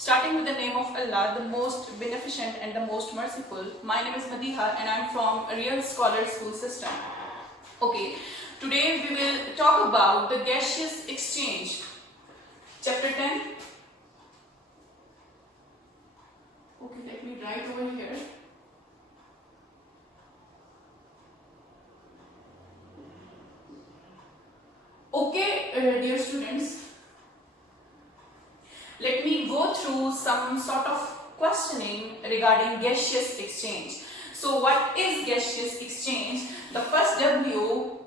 Starting with the name of Allah, the most beneficent and the most merciful. My name is Madiha and I am from Real Scholar School System. Okay, today we will talk about the gaseous exchange. Chapter 10. Okay, let me write over here. Okay, dear students, let me go through some sort of questioning regarding gaseous exchange. So what is gaseous exchange? The first W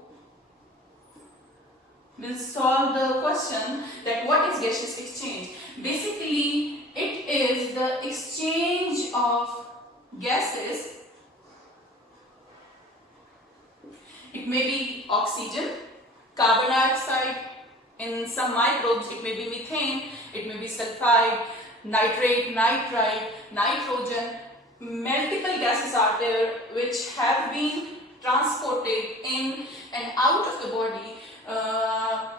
will solve the question that what is gaseous exchange. Basically, it is the exchange of gases. It may be oxygen, carbon dioxide, in some microbes it may be methane, it may be sulfide, nitrate, nitrite, nitrogen. Multiple gases are there which have been transported in and out of the body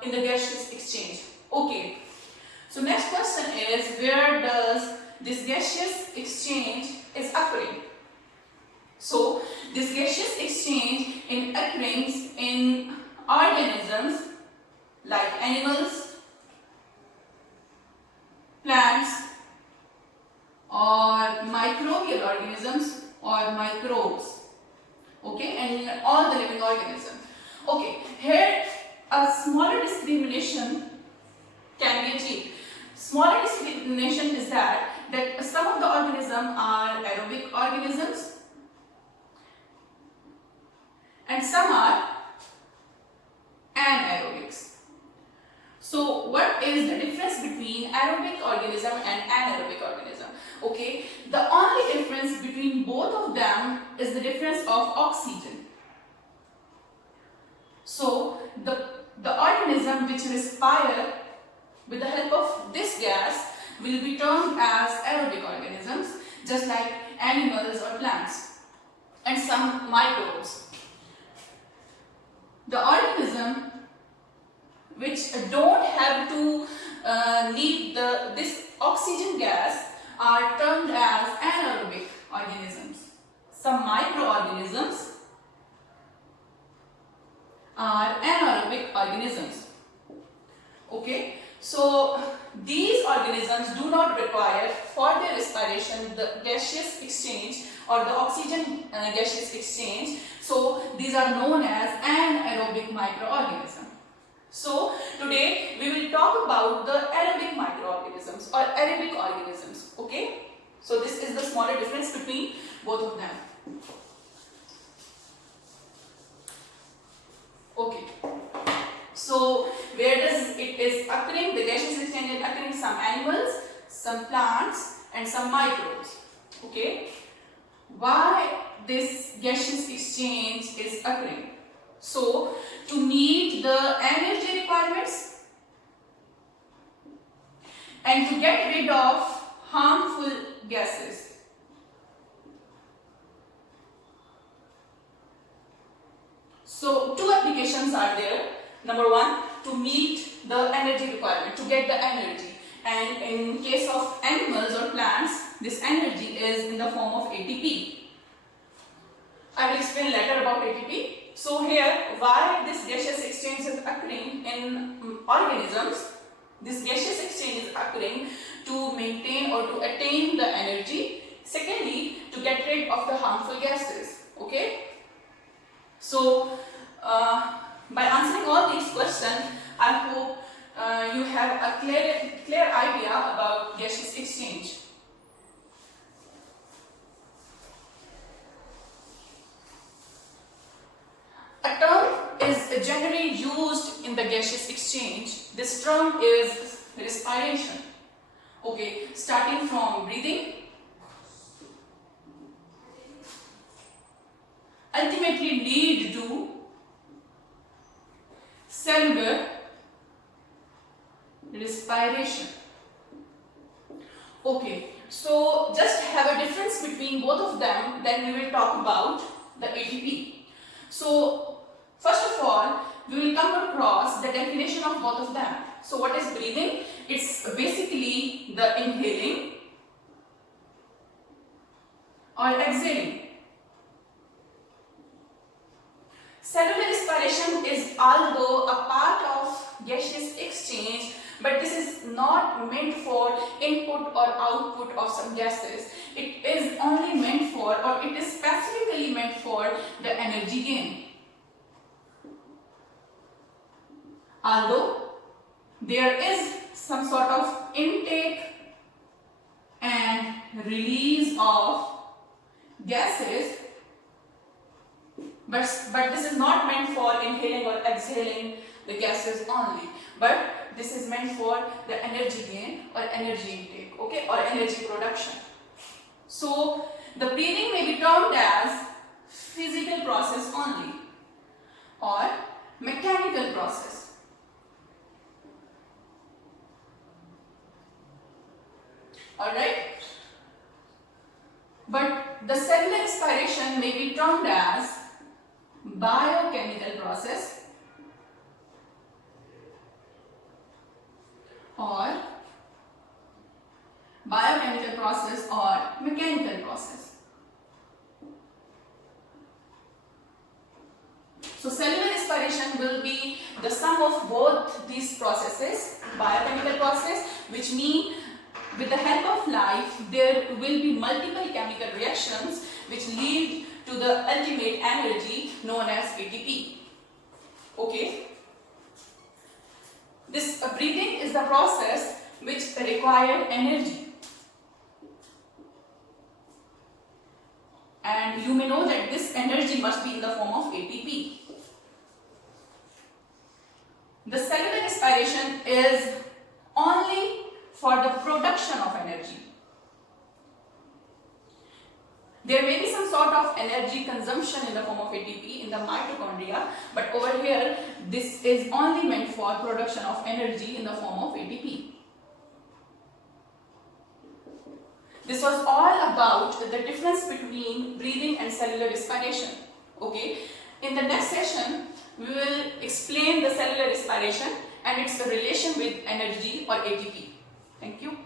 in the gaseous exchange. Okay, so next question is, where does this gaseous exchange is occurring? So this gaseous exchange occurs in organisms like animals, plants, or microbial organisms or microbes. Okay, and all the living organisms. Okay, here a smaller discrimination can be achieved. Smaller discrimination is that some of the organisms are aerobic organisms and some are anaerobics. So what is the difference between aerobic organism and anaerobic organism? Okay, the only difference between both of them is the difference of oxygen. So the organism which respire with the help of this gas will be termed as aerobic organisms, just like animals or plants and some microbes. The organism which don't have to need this oxygen gas are termed as anaerobic organisms. Some microorganisms are anaerobic organisms. Okay, so these organisms do not require for their respiration the gaseous exchange or the oxygen gaseous exchange. So these are known as anaerobic microorganisms. So today we will talk about the aerobic microorganisms or aerobic organisms. Okay, so this is the smaller difference between both of them. Okay, so where does it is occurring? The gaseous exchange is occurring in some animals, some plants and some microbes. Okay, why this gaseous exchange is occurring? So to meet the energy requirements and to get rid of harmful gases. So two applications are there. Number one, to meet the energy requirement, to get the energy. And in case of animals or plants, this energy is in the form of ATP. I will explain later about ATP. So here, why this gaseous exchange is occurring in organisms? This gaseous exchange is occurring to maintain or to attain the energy. Secondly, to get rid of the harmful gases. Okay? So, by answering all these questions, I hope you have a clear idea about gaseous exchange. A term is generally used in the gaseous exchange. This term is respiration. Okay, starting from breathing, ultimately lead to cellular respiration. Okay, so just have a difference between both of them, then we will talk about the ATP. So first of all, we will come across the definition of both of them. So what is breathing? It's basically the inhaling Cellular respiration is although a part of gaseous exchange, but this is not meant for input or output of some gases. It is only meant for, or it is specifically meant for the energy gain. Although there is some sort of intake and release of gases, but this is not meant for inhaling or exhaling the gases only, but this is meant for the energy gain or energy intake, okay, or energy production. So the breathing may be termed as physical process only or mechanical process. Alright? But the cellular respiration may be termed as biochemical process or biochemical process or mechanical process. So cellular respiration will be the sum of both these processes, biochemical process, which mean with the help of life there will be multiple chemical reactions which lead to the ultimate energy known as ATP. Okay? This breathing is the process which requires energy. And you may know that this energy must be in the form of ATP. The cellular respiration is only for the production of energy. There may be some sort of energy consumption in the form of ATP in the mitochondria, but over here this is only meant for production of energy in the form of ATP. This was all about the difference between breathing and cellular respiration. Okay. In the next session, we will explain the cellular respiration and its relation with energy or ATP. Thank you.